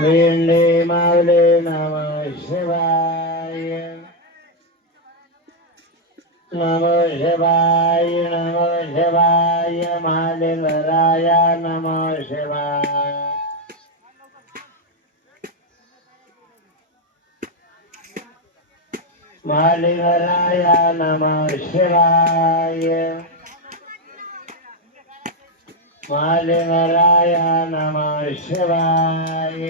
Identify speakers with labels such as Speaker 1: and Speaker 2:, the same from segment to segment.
Speaker 1: वेंडे मावले नम शिवाय। नम शिवाय नम शिवाय महालिंगराय नम शिवाय। महालिंगराय नम शिवाय। महालिंगराय नम शिवाय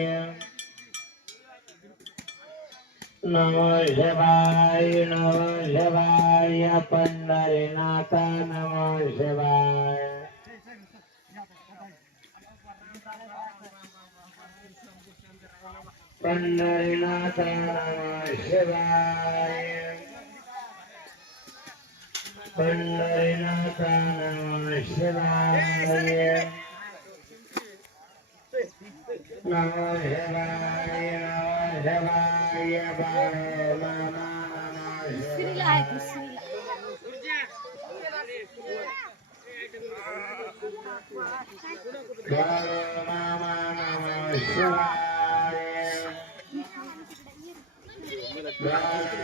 Speaker 1: नम शिवाय नम शिवाय पंढरीनाथ नम शिवाय पंढरीनाथ नम शिवाय पंढरीनाथ नम शिवाय नम शिवाय नम शिवाय मामा नम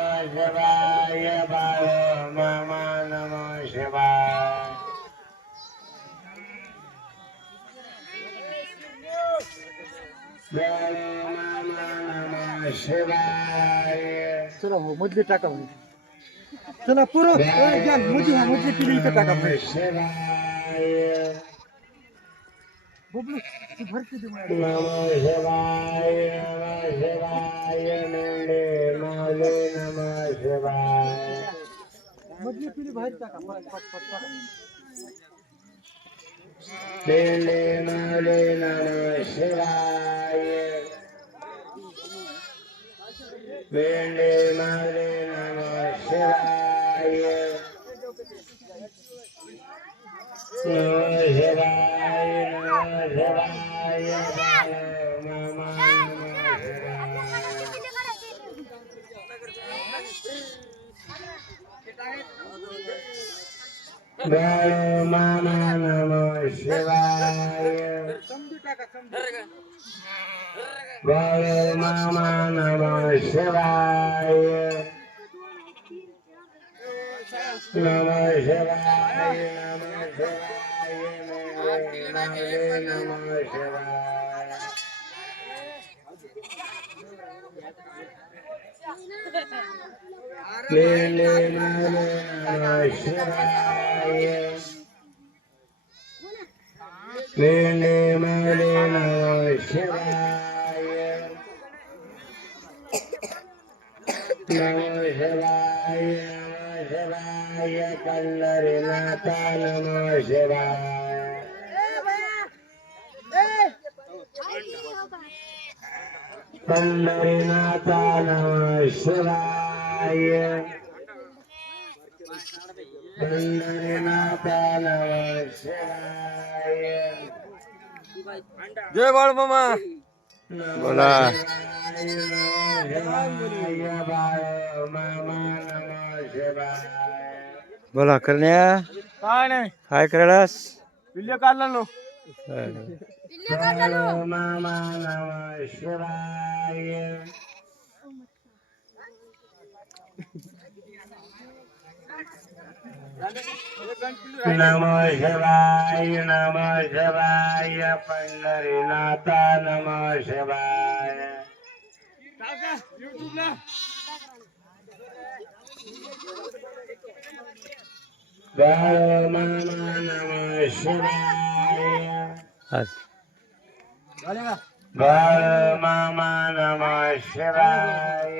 Speaker 1: চলো মুদলি টাকা ভাই চলো পুরো মুদি হ্যাঁ
Speaker 2: মুদলি পিড়িতে টাকা ভাই বুবলু ভর্তি দিব নম শিবায় নম শিবায় নন্দে মালে নম শিবায় মুদলি
Speaker 1: পিড়ি
Speaker 2: ভাই টাকা পাঁচ পাঁচ টাকা
Speaker 1: Lele Male Namo Shivaya नंदे माले नम शिवाय। नम शिवाय नम शिवाय नम नम। बाळो नम शिवाय। बाळो मामा नम शिवाय नम शिवाय नम शिवाय नम नम शिवाय लेले नम शिवाय नम शिवाय। नम शिवाय शिवाय नम शिवाय पंढरीनाथ नम शिवाय पंढरीनाथ नम शिवाय
Speaker 2: जय बाळ मामा.
Speaker 1: बोला.
Speaker 3: बोला करण्या.
Speaker 2: काय नाही.
Speaker 3: काय करायलास
Speaker 2: पिल्ले काढला नो
Speaker 1: मामा नम शिवाय नम शिवाय नम शिवाय नम शिवाय बाळो मामा नम शिवाय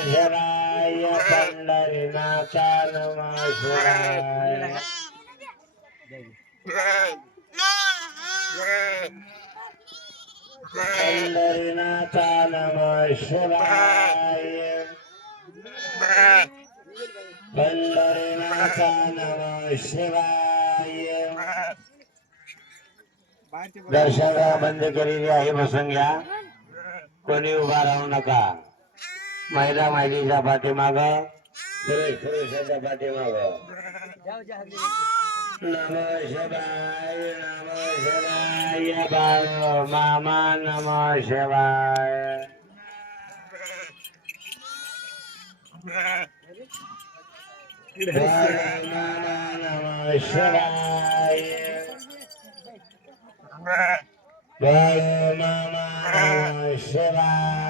Speaker 1: नम शिवाय पंढरीनाथा नम शिवाय पंढरीनाथा नम शिवाय पंढरीनाथा नम शिवाय बंद केलेली आहे घ्या कोणी उभा राहू नका. महिला महिलेच्या पाठीमाग. पुरुष पुरुषाच्या पाठीमाग. नम शिवाय नम शिवाय बाळ मामा नम शिवाय बाळ मामा नम शिवाय. बाळ मामा नम शिवाय.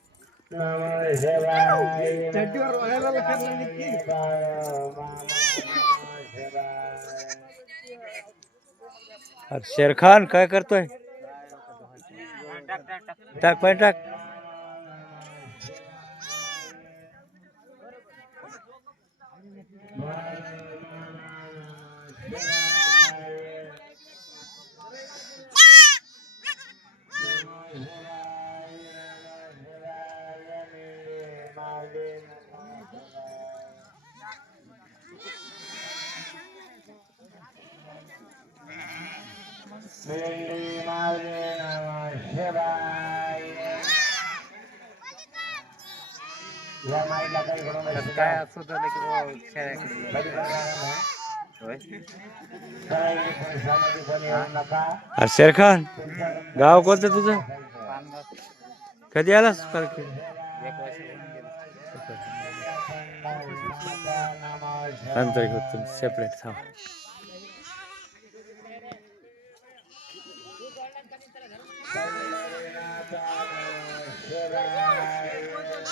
Speaker 1: शेर खान
Speaker 2: काय
Speaker 3: करतोय? टाक पाय टाक. काय शेर खान गाव कोणतं तुझं? कधी आलास पालखी? नंतर सेपरेट थांब.